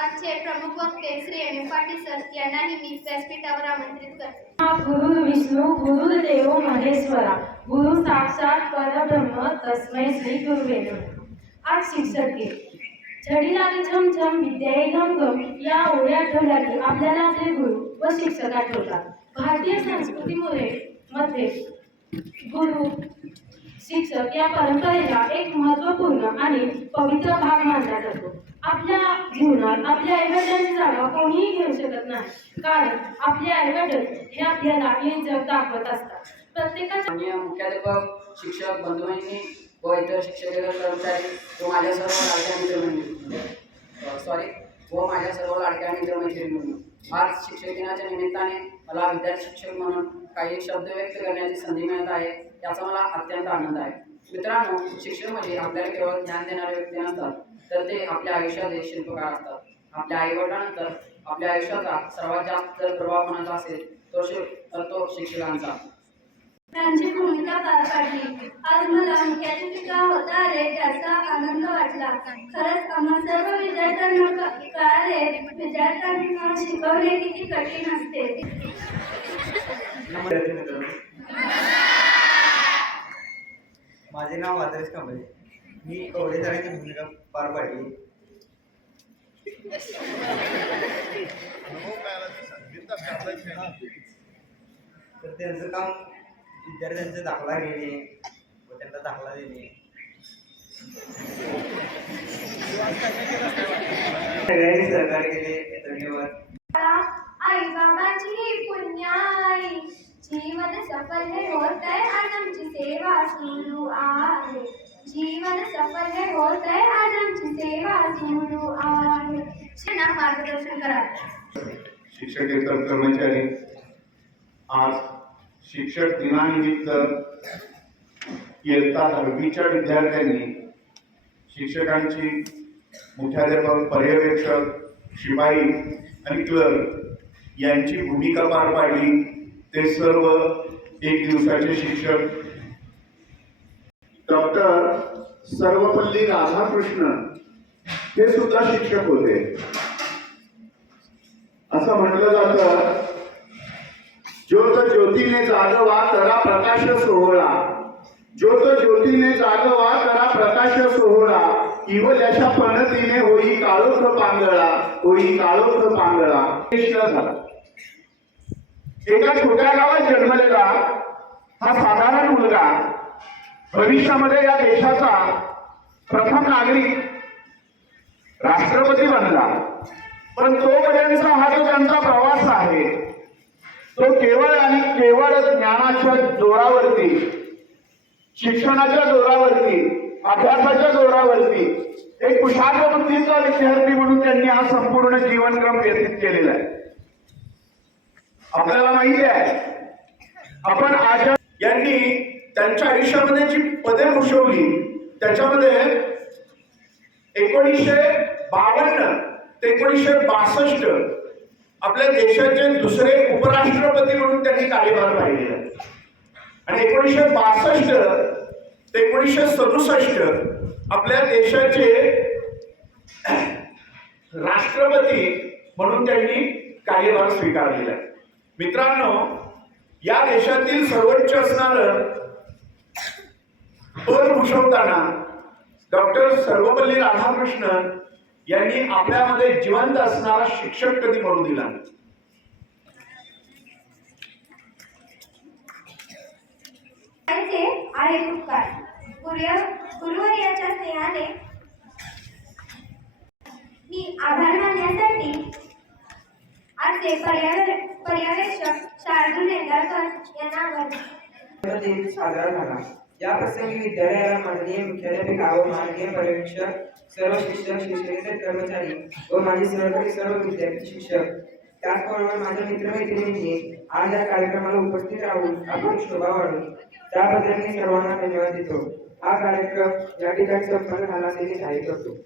आजचे प्रमुख वक्ते श्री एम पाटील सर यांनाही मी व्यासपीठावर आमंत्रित करते. गुरु विष्णू गुरुदेव महेश्वरा गुरु साक्षात परब्रह्म तस्मै श्री गुरुवे आज शिक्षक दिन. झडीला लागे छम छम विद्याये घम या ओळ्या आठवल्या आपल्याला आपले गुरु व शिक्षक आठवतात. भारतीय संस्कृतीमुळे मध्ये गुरु शिक्षक या परंपरेला एक महत्त्वपूर्ण आणि पवित्र भाग मानला जीवनात आपल्या आईवडिलांची जागा कोणीही घेऊ शकत नाही. कारण आपले आईवडील हे आपल्याला हे जग दाखवत असतात. प्रत्येकाच्या माननीय मुख्याध्यापक शिक्षक बंधूंनी व इतर शिक्षकेतर कर्मचारी व माझ्या सर्व लाडक्या मित्रमंडळी सॉरी व माझ्या सर्व लाडक्या मित्रमैत्रिणींनो आज शिक्षक दिनाच्या निमित्ताने मला विद्यार्थी शिक्षक म्हणून काही शब्द व्यक्त करण्याची संधी मिळत आहे याचा मला अत्यंत आनंद आहे. मित्रांनो शिक्षक म्हणजे आपल्याला केवळ ज्ञान देणारे व्यक्ती नसतात तर ते आपल्या आयुष्याचे शिल्पकार असतात. आपल्या आईवडिलांनंतर आपल्या आयुष्याचा सर्वात जास्त जर प्रभाव कोणाचा असेल तो तर तो शिक्षकांचा. त्यांची भूमिका पार पाडली. आज मला मुख्याध्यापिका होता आले त्याचा आनंद वाटला. खरंच आम्हा सर्व विद्यार्थ्यांना कळाले विद्यार्थ्यांना शिकवणे किती कठीण असते. माझे नाव आदर्श कांबळे मी कवडे सरांची भूमिका पार पाडली. तर त्यांचं काम विद्यार्थ्यांचा दाखला घेणे व त्यांना दाखला देणे. सगळ्यांनी सहकार्य केले धन्यवाद आई बाबाची पुण्याई जीवन सफल हे होत आहे सेवा सुरू आहे. जीवन सफल हे होत आहे आज आमची सेवा सुरू आहे. शिक्षणात मार्गदर्शन करा. शिक्षकेतर कर्मचारी. आज शिक्षक दिनानिमित्त इयत्ता दहावीच्या विद्यार्थ्यांनी शिक्षकांची मुख्याध्यापक पर्यवेक्षक शिपाई आणि क्लर्क यांची भूमिका पार पाडली. ते सर्व एक दिवसाचे शिक्षक डॉक्टर सर्वपल्ली राधाकृष्ण हे सुद्धा शिक्षक होते. असं म्हटलं जातं ज्योत ज्योतीने जागवा करा प्रकाश सोहळा. ज्योत ज्योतीने जागवा करा प्रकाश सोहळा. इवल्याच्या पणतीने होई काळोख पांगळा होई काळोख पांगळा. कृष्ण झाला. एका छोट्या गावात जन्मलेला हा साधारण मुलगा भविष्यामध्ये या देशाचा प्रथम नागरिक राष्ट्रपती बनला. पण तोपर्यंत हा जो त्यांचा प्रवास आहे तो केवळ आणि केवळ ज्ञानाच्या जोरावरती शिक्षणाच्या जोरावरती अभ्यासाच्या जोरावरती एक कुशाल बुद्धीचा विद्यार्थी म्हणून त्यांनी हा संपूर्ण जीवनक्रम व्यतीत केलेला आहे. आपल्याला माहिती आहे आपण आचार्य यांनी त्यांच्या आयुष्यामध्ये जी पदे भूषवली त्याच्यामध्ये एकोणीसशे बावन्न ते एकोणीसशे बासष्ट आपल्या देशाचे दुसरे उपराष्ट्रपती म्हणून त्यांनी कार्यभार पाहिलेला आहे. आणि एकोणीसशे बासष्ट ते एकोणीसशे सदुसष्ट आपल्या देशाचे राष्ट्रपती म्हणून त्यांनी कार्यभार स्वीकारलेला आहे मित्रांनो या देशातील सर्वोच्च असणारं पद भूषवताना डॉक्टर सर्वपल्ली राधाकृष्णन यांनी आपल्यामध्ये जिवंत असणारा शिक्षक कधी मरू दिला? आहे उपकार गुरुवर्याच्या स्नेहाने मी आभार मानण्यासाठी आजचे पर्यावे पर्यवेक्षक शार्दूल नेंदाळकर यांना आभार साजरा झाला. या प्रसंगी विद्यालयाला माननीय मुख्याध्यापिका व माननीय पर्यवेक्षक सर्व शिक्षक शिक्षकेतर कर्मचारी व माझे सहकारी सर्व विद्यार्थी शिक्षक त्याचबरोबर माझ्या मित्रमैत्रिणींनी आज या कार्यक्रमाला उपस्थित राहून आपण शोभा वाढून त्याबद्दल मी सर्वांना धन्यवाद देतो. हा कार्यक्रम या ठिकाणी संपन्न झाला असे मी जाहीर करतो.